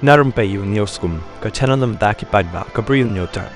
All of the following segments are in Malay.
Na Rympei U ka channel nabynta ki paidbah ka Bri U Hynñiewtrep.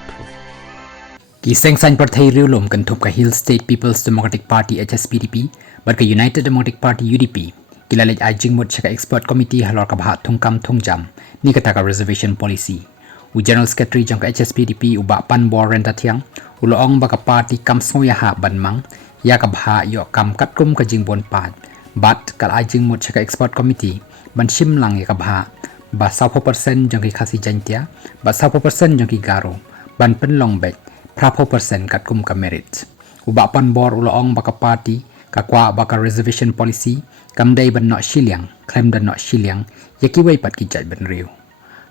Ki sengsan partai riulum kan thup ka Hill State People's Democratic Party Hspdp bat ka United Democratic Party UDP kilalej ajing mut chaka expert committee Halor ka Bhah Thungkam Thungjam ni kata ka reservation policy u general secretary jong ka Hspdp u ba pan bor renta thiang u loong ba ka party kam soya ha banmang ya ka Bhah yo kam katkum ka jingbon pat bat kal ajing mut chaka expert committee ban shim lang ya ka Bhah ba 40% jong ki Khasi jantia ba 40% jong ki garo ban pen long bet 30% kat kum ka merit uba pan bor uloong baka party ka kwa baka reservation policy kam dai ban no shiliang claim dan no shiliang yaki wai pat ki jaj ban riu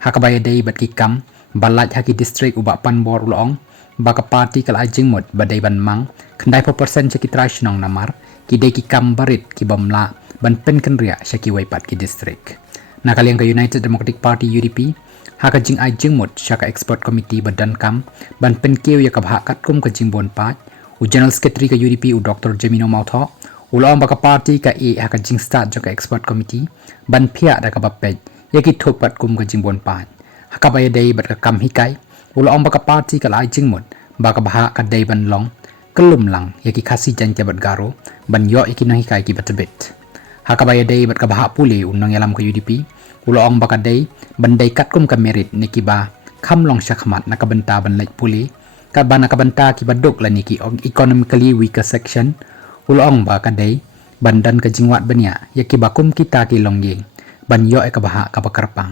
hakabaya dai bat ki kam balat haki district uba pan bor uloong baka party kal ajing mut badai ban mang khandai 4% chaki trash nong namar ki dai ki kam barit ki bamla ban pen kan ria shaki wai pat ki district nakaliang ka United Democratic Party UDP haka jing ai jing mut shaka expert committee badan kam ban pen keu ya ka Bhah kat kum ka jing bon pat u general secretary ka UDP u Dr. Jamino Mautho ulong baka party ka e haka jing start jaka expert committee ban phia da ka bapet ya ki thop kat kum ka jing bon pat haka bay dai bat ka kam hikai ulong baka party ka ai jing mut baka Bhah ka dai ban long kelum lang ya ki Khasi jan bat garo ban yo iki nang hikai ki batabet haka bay dai bat ka Bhah puli unang yalam ka UDP uloong baka day bandai kat kum ka merit ni kiba kham long Khmat nabynta ban lek puli ka ba nabynta ki baduk la niki economically weaker section uloong baka day bandan ka jingwat banya ya kiba kum kita ki long yeng ban yo e ka Bhah ka bakarpang